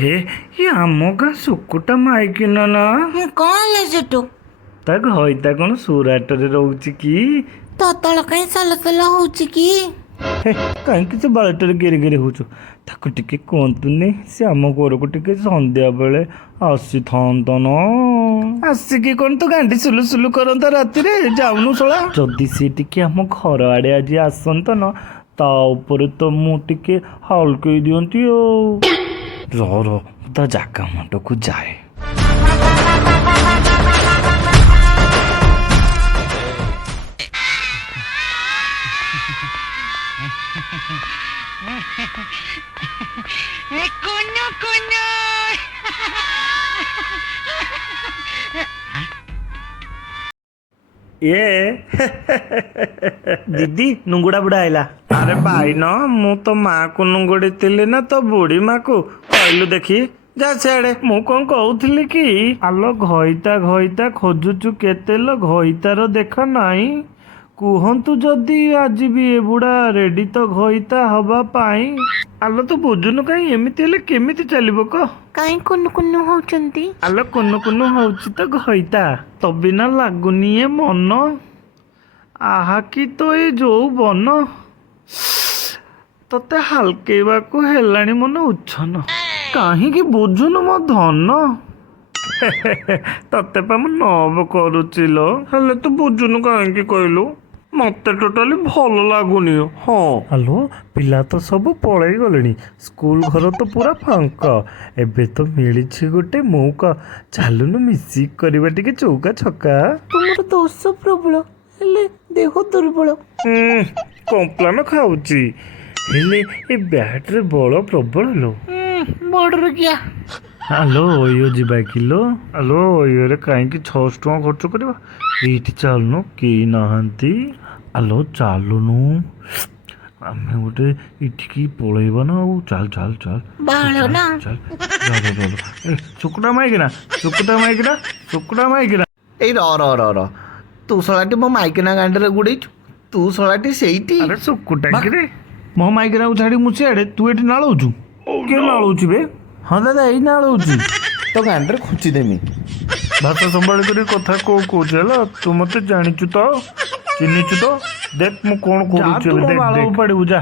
ହେ ଇଏ ଆମ ଗାଁ ସୁକୁଟା ମାଇକିନା ନା କଣ ହେଲା ସେଠୁ? ତା ଘଇତା କଣ ସୁରାଟରେ ରହୁଛି କି? ତଳ କାଇଁ ସଲ ହଉଛି କି? ହେ କାହିଁକି ସେ ବାଳଟାରେ ଗେରେ ଗେରେ ହଉଛୁ? ତାକୁ ଟିକେ କୁହନ୍ତୁନି ସେ ଆମ ଘରକୁ ଟିକେ ସନ୍ଧ୍ୟା ବେଳେ ଆସିଥାନ୍ତା ନା। ଆସିକି କଣ ତ ଗାଣ୍ଡି ସୁଲୁ ସୁଲୁ କରନ୍ତା ରାତିରେ, ଯାଉନୁ ଶଳା। ଯଦି ସେ ଟିକେ ଆମ ଘର ଆଡେ ଆଜି ଆସନ୍ତା ନା, ତା ଉପରେ ତ ମୁଁ ଟିକେ ହାଲକେଇ ଦିଅନ୍ତି ଆଉ। ର ତା ଜାଗା ମୁଣ୍ଡକୁ ଯାଏ। ଦିଦି ନୁଙ୍ଗୁଡା ବୁଢା ଆଇଲା। ଆରେ ଭାଇନ ମୁଁ ତ ମାକୁ ନୁଙ୍ଗୁଡିଥିଲି ନା ତ ବୁଢୀ ମାକୁ କହିଲୁ ଦେଖି ଯା ସିଆଡେ। ମୁଁ କଣ କହୁଥିଲି କି ଆଲୋ ଘଇତା ଖୋଜୁଛୁ କେତେଲ ଘଇତାର ଦେଖ ନାହିଁ। କୁହନ୍ତୁ ଯଦି ଆଜି ବି ଏ ବୁଢା ରେଡି ତ ଘଇତା ହବା ପାଇଁ। ଆଲୋ ତୁ ବୁଝୁନୁ କାହିଁ ଏମିତି ହେଲେ କେମିତି ଚାଲିବ କହ? କାଇଁ କୁନୁ ହଉଛନ୍ତି? ଆଲୋ କୁନୁ ହଉଛି ତ ଘଇତା, ତ ବିନା ଲାଗୁନି ଏ ମନ। ଆହା କି ତ ଏ ଯୋଉ ବନ, ତତେ ହାଲକେଇବାକୁ ହେଲାଣି ମନ ଉଚ୍ଛନ। କାହିଁକି ବୁଝୁନୁ ମୋ ଧନ? ତତେ ପା ମୁଁ ନବ କରୁଛି ଲୋ, ହେଲେ ତୁ ବୁଝୁନୁ କାହିଁକି କହିଲୁ? ମତେ ଟୋଟାଲି ଭଲ ଲାଗୁନି। ହଁ ଆଲୋ ପିଲା ତ ସବୁ ପଳେଇ ଗଲେଣି, ସ୍କୁଲ ଘର ତ ପୁରା ଫାଙ୍କା। ଏବେ ତ ମିଳିଛି ଗୋଟେ ମଉକା, ଚାଲୁନୁ ମିଶିକି କରିବା ଟିକେ ଚୌକା ଛକା। ତୁମର ଦୋଷ ପ୍ରବଳ, ହେଲେ ଦେହ ଦୁର୍ବଳ। କମ୍ପ୍ଲାନ ଖାଉଛି, ହେଲେ ଏ ବ୍ୟାଟରେ ବଳ ପ୍ରବଳ ଲୋ। ବଡର କିଆ ଆଲୋ ଅୟୋ ଯିବା କିଲୋ? ଆଲୋ ଅୟୋରେ କାହିଁକି 600 ଟଙ୍କା ଖର୍ଚ୍ଚ କରିବା? ଏଇଠି ଚାଲୁନୁ, କେହି ନାହାନ୍ତି। ଆଲୋ ଚାଲୁନୁ, ଆମେ ଗୋଟେ ଏଠିକି ପଳେଇବା ନା ଆଉ। ଚାଲ ବାଳ ନା ସୁକୁଟା ମାଇକିନା ଏଇ ର ତୁ ଶଳାଟି ମୋ ମାଇକିନା ଗାଣ୍ଡିରେ ଗୁଡେଇଛୁ। ତୁ ଶଳାଟି ସେଇଠି। ଆରେ ସୁକୁଟା କିରେ ମୋ ମାଇକିନାକୁ ଛାଡି ମୁଁ ସିଆଡେ, ତୁ ଏଠି ନାଳଉଛୁ। କିଏ ନାଳଉଛି ବେ? ହଁ ଦାଦା ଏଇ ନାଳଉଛି। ତୋ ଗାଣ୍ଡିରେ ଖୁଞ୍ଚି ଦେମି। ଭାଷା ସମ୍ଭାଳି କରି କଥା କହୁଛୁ ହେଲା। ତୁ ମତେ ଜାଣିଛୁ ତ, ଚିହ୍ନିଛୁ ତ। ଦେଖ ମୁଁ କଣ କରୁଛି, ବାଳ ଉପାଡ଼ିବୁ ଯା।